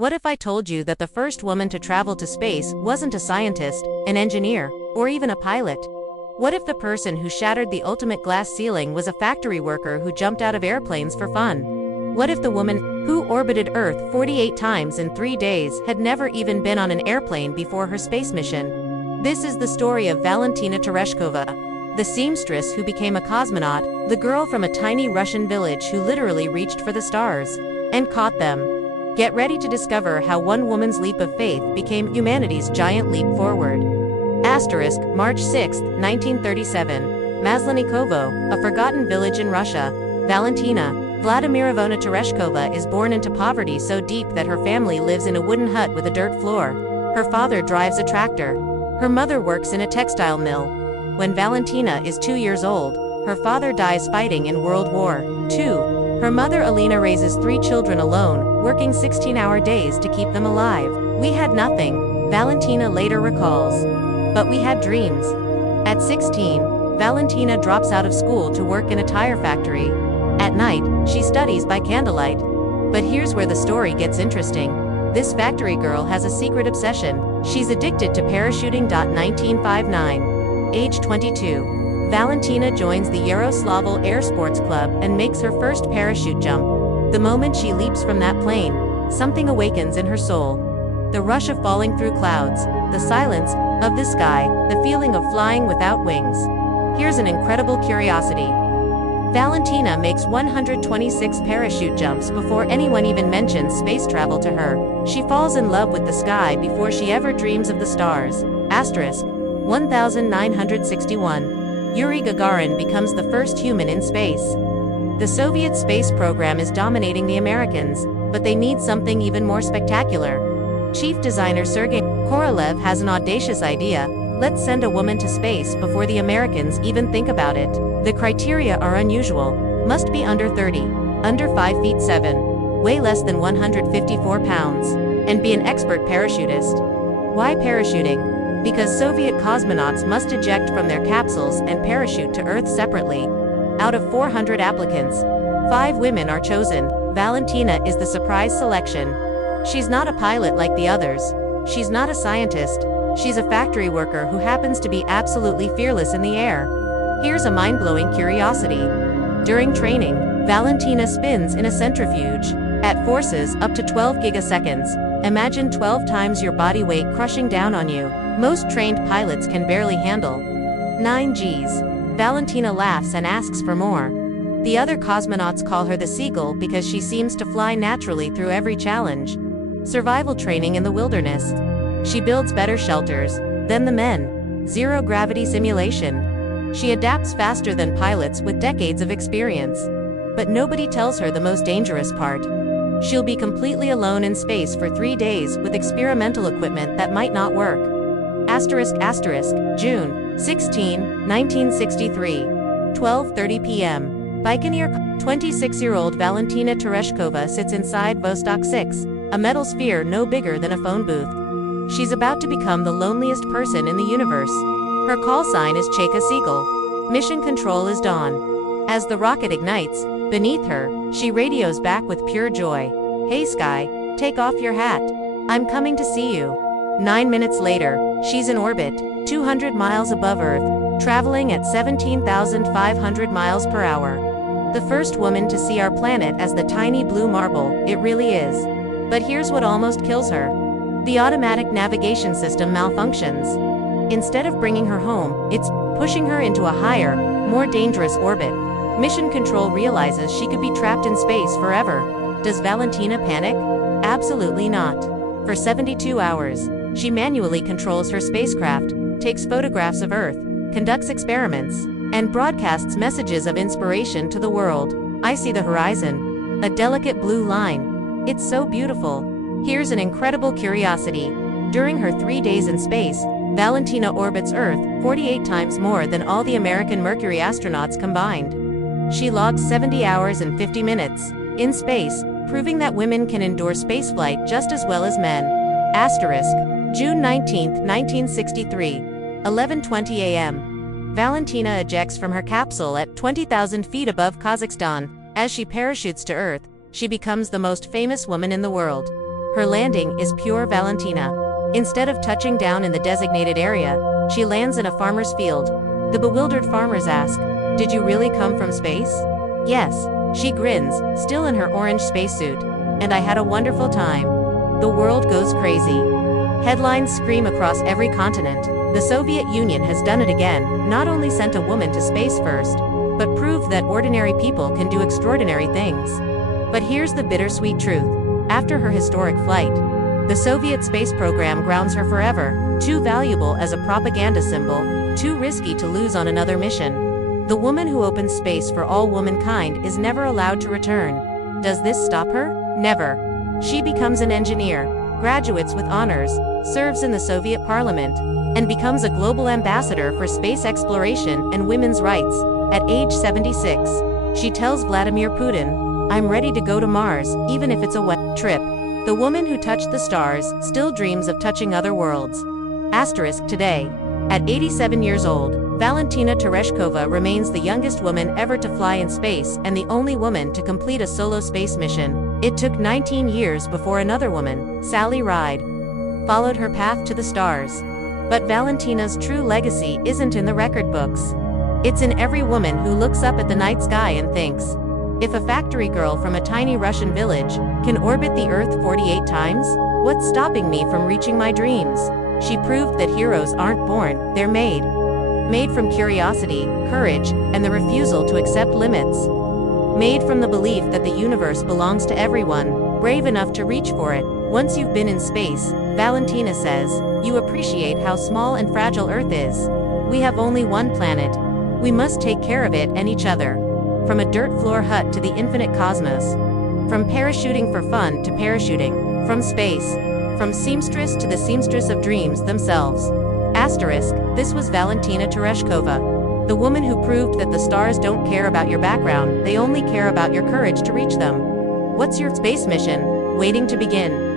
What if I told you that the first woman to travel to space wasn't a scientist, an engineer, or even a pilot? What if the person who shattered the ultimate glass ceiling was a factory worker who jumped out of airplanes for fun? What if the woman who orbited Earth 48 times in 3 days had never even been on an airplane before her space mission? This is the story of Valentina Tereshkova, the seamstress who became a cosmonaut, the girl from a tiny Russian village who literally reached for the stars and caught them. Get ready to discover how one woman's leap of faith became humanity's giant leap forward. March 6, 1937. Mazlenikovo, a forgotten village in Russia. Valentina Vladimirovna Tereshkova is born into poverty so deep that her family lives in a wooden hut with a dirt floor. Her father drives a tractor. Her mother works in a textile mill. When Valentina is 2 years old, her father dies fighting in World War II. Her mother Alina raises 3 children alone, working 16-hour days to keep them alive. We had nothing, Valentina later recalls. But we had dreams. At 16, Valentina drops out of school to work in a tire factory. At night, she studies by candlelight. But here's where the story gets interesting. This factory girl has a secret obsession. She's addicted to parachuting. 1959. Age 22. Valentina joins the Yaroslavl Air Sports Club and makes her first parachute jump. The moment she leaps from that plane, something awakens in her soul. The rush of falling through clouds, the silence of the sky, the feeling of flying without wings. Here's an incredible curiosity. Valentina makes 126 parachute jumps before anyone even mentions space travel to her. She falls in love with the sky before she ever dreams of the stars. 1961. Yuri Gagarin becomes the first human in space. The Soviet space program is dominating the Americans, but they need something even more spectacular. Chief designer Sergei Korolev has an audacious idea: let's send a woman to space before the Americans even think about it. The criteria are unusual: must be under 30, under 5 feet 7, weigh less than 154 pounds, and be an expert parachutist. Why parachuting? Because Soviet cosmonauts must eject from their capsules and parachute to Earth separately. Out of 400 applicants, 5 women are chosen. Valentina is the surprise selection. She's not a pilot like the others. She's not a scientist. She's a factory worker who happens to be absolutely fearless in the air. Here's a mind-blowing curiosity. During training, Valentina spins in a centrifuge at forces up to 12 gigaseconds. Imagine 12 times your body weight crushing down on you. Most trained pilots can barely handle 9 Gs. Valentina laughs and asks for more. The other cosmonauts call her the seagull because she seems to fly naturally through every challenge. Survival training in the wilderness. She builds better shelters than the men. Zero gravity simulation. She adapts faster than pilots with decades of experience. But nobody tells her the most dangerous part. She'll be completely alone in space for 3 days with experimental equipment that might not work. June 16, 1963. 12:30 p.m. Baikonur. 26-year-old Valentina Tereshkova sits inside Vostok 6, a metal sphere no bigger than a phone booth. She's about to become the loneliest person in the universe. Her call sign is Cheka Seagull. Mission control is Dawn. As the rocket ignites, beneath her, she radios back with pure joy. "Hey Sky, take off your hat. I'm coming to see you." 9 minutes later, she's in orbit, 200 miles above Earth, traveling at 17,500 miles per hour. The first woman to see our planet as the tiny blue marble, it really is. But here's what almost kills her. The automatic navigation system malfunctions. Instead of bringing her home, it's pushing her into a higher, more dangerous orbit. Mission Control realizes she could be trapped in space forever. Does Valentina panic? Absolutely not. For 72 hours, she manually controls her spacecraft, takes photographs of Earth, conducts experiments, and broadcasts messages of inspiration to the world. I see the horizon. A delicate blue line. It's so beautiful. Here's an incredible curiosity. During her 3 days in space, Valentina orbits Earth 48 times more than all the American Mercury astronauts combined. She logs 70 hours and 50 minutes in space, proving that women can endure spaceflight just as well as men. June 19, 1963. 11:20 a.m. Valentina ejects from her capsule at 20,000 feet above Kazakhstan. As she parachutes to Earth, she becomes the most famous woman in the world. Her landing is pure Valentina. Instead of touching down in the designated area, she lands in a farmer's field. The bewildered farmers ask, "Did you really come from space?" "Yes," she grins, still in her orange spacesuit. "And I had a wonderful time." The world goes crazy. Headlines scream across every continent. The Soviet Union has done it again, not only sent a woman to space first, but proved that ordinary people can do extraordinary things. But here's the bittersweet truth. After her historic flight, the Soviet space program grounds her forever, too valuable as a propaganda symbol, too risky to lose on another mission. The woman who opens space for all womankind is never allowed to return. Does this stop her? Never. She becomes an engineer, graduates with honors, serves in the Soviet parliament, and becomes a global ambassador for space exploration and women's rights. At age 76, she tells Vladimir Putin, "I'm ready to go to Mars, even if it's a wet trip." The woman who touched the stars still dreams of touching other worlds. Asterisk today. At 87 years old, Valentina Tereshkova remains the youngest woman ever to fly in space and the only woman to complete a solo space mission. It took 19 years before another woman, Sally Ride, followed her path to the stars. But Valentina's true legacy isn't in the record books. It's in every woman who looks up at the night sky and thinks, if a factory girl from a tiny Russian village can orbit the Earth 48 times, what's stopping me from reaching my dreams? She proved that heroes aren't born, they're made. Made from curiosity, courage, and the refusal to accept limits. Made from the belief that the universe belongs to everyone, brave enough to reach for it. Once you've been in space, Valentina says, you appreciate how small and fragile Earth is. We have only one planet. We must take care of it and each other. From a dirt floor hut to the infinite cosmos. From parachuting for fun to parachuting. From space. From seamstress to the seamstress of dreams themselves. Asterisk, this was Valentina Tereshkova. The woman who proved that the stars don't care about your background, they only care about your courage to reach them. What's your space mission waiting to begin?